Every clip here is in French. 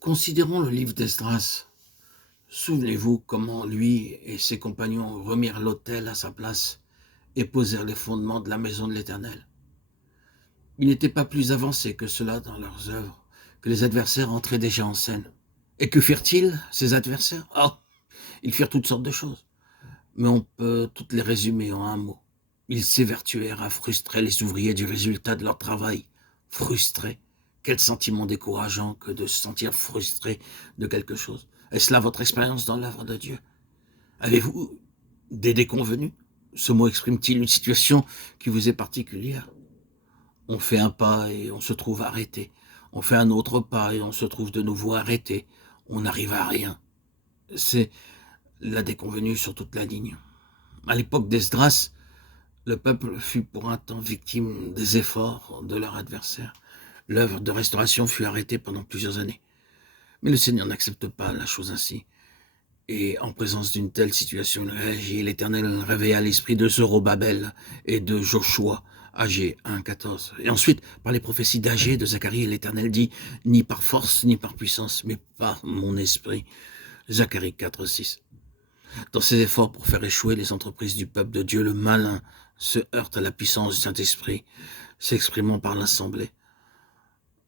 Considérons le livre d'Esdras. Souvenez-vous comment lui et ses compagnons remirent l'autel à sa place et posèrent les fondements de la maison de l'Éternel. Ils n'étaient pas plus avancés que cela dans leurs œuvres, que les adversaires entraient déjà en scène. Et que firent-ils, ces adversaires? Oh, ils firent toutes sortes de choses, mais on peut toutes les résumer en un mot. Ils s'évertuèrent à frustrer les ouvriers du résultat de leur travail. Frustrés. Quel sentiment décourageant que de se sentir frustré de quelque chose. Est-ce là votre expérience dans l'œuvre de Dieu? Avez-vous des déconvenus? Ce mot exprime-t-il une situation qui vous est particulière? On fait un pas et on se trouve arrêté. On fait un autre pas et on se trouve de nouveau arrêté. On n'arrive à rien. C'est la déconvenue sur toute la ligne. À l'époque d'Esdras, le peuple fut pour un temps victime des efforts de leur adversaire. L'œuvre de restauration fut arrêtée pendant plusieurs années. Mais le Seigneur n'accepte pas la chose ainsi. Et en présence d'une telle situation, il réagit. L'Éternel réveilla l'esprit de Zorobabel et de Joshua, Agé 1,14. Et ensuite, par les prophéties d'Agé, de Zacharie, l'Éternel dit, ni par force, ni par puissance, mais par mon esprit. Zacharie 4,6. Dans ses efforts pour faire échouer les entreprises du peuple de Dieu, le malin se heurte à la puissance du Saint-Esprit, s'exprimant par l'Assemblée.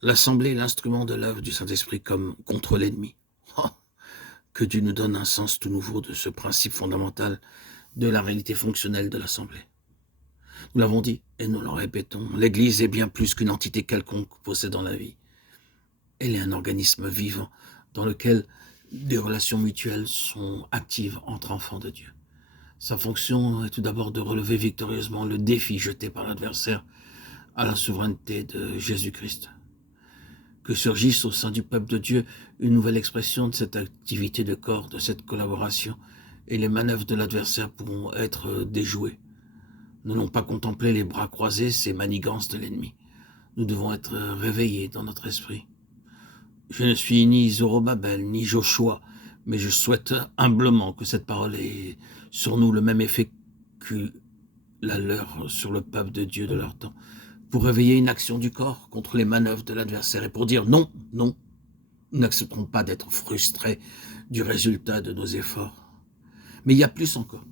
L'Assemblée est l'instrument de l'œuvre du Saint-Esprit comme contre l'ennemi. Oh, que Dieu nous donne un sens tout nouveau de ce principe fondamental de la réalité fonctionnelle de l'Assemblée. Nous l'avons dit et nous le répétons, l'Église est bien plus qu'une entité quelconque possédant la vie. Elle est un organisme vivant dans lequel des relations mutuelles sont actives entre enfants de Dieu. Sa fonction est tout d'abord de relever victorieusement le défi jeté par l'adversaire à la souveraineté de Jésus-Christ. Que surgisse au sein du peuple de Dieu une nouvelle expression de cette activité de corps, de cette collaboration, et les manœuvres de l'adversaire pourront être déjouées. Nous n'allons pas contempler les bras croisés ces manigances de l'ennemi. Nous devons être réveillés dans notre esprit. Je ne suis ni Zorobabel, ni Joshua, mais je souhaite humblement que cette parole ait sur nous le même effet que la leur sur le peuple de Dieu de leur temps, pour réveiller une action du corps contre les manœuvres de l'adversaire et pour dire non, non, nous n'accepterons pas d'être frustrés du résultat de nos efforts. Mais il y a plus encore.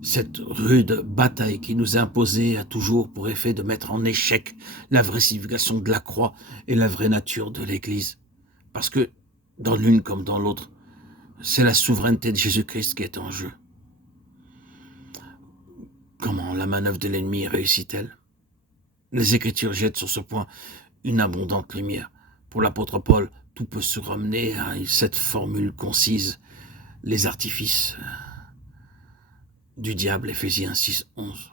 Cette rude bataille qui nous est imposée a toujours pour effet de mettre en échec la vraie signification de la croix et la vraie nature de l'Église. Parce que, dans l'une comme dans l'autre, c'est la souveraineté de Jésus-Christ qui est en jeu. Comment la manœuvre de l'ennemi réussit-elle? Les Écritures jettent sur ce point une abondante lumière. Pour l'apôtre Paul, tout peut se ramener à cette formule concise, les artifices du diable, Éphésiens 6, 11.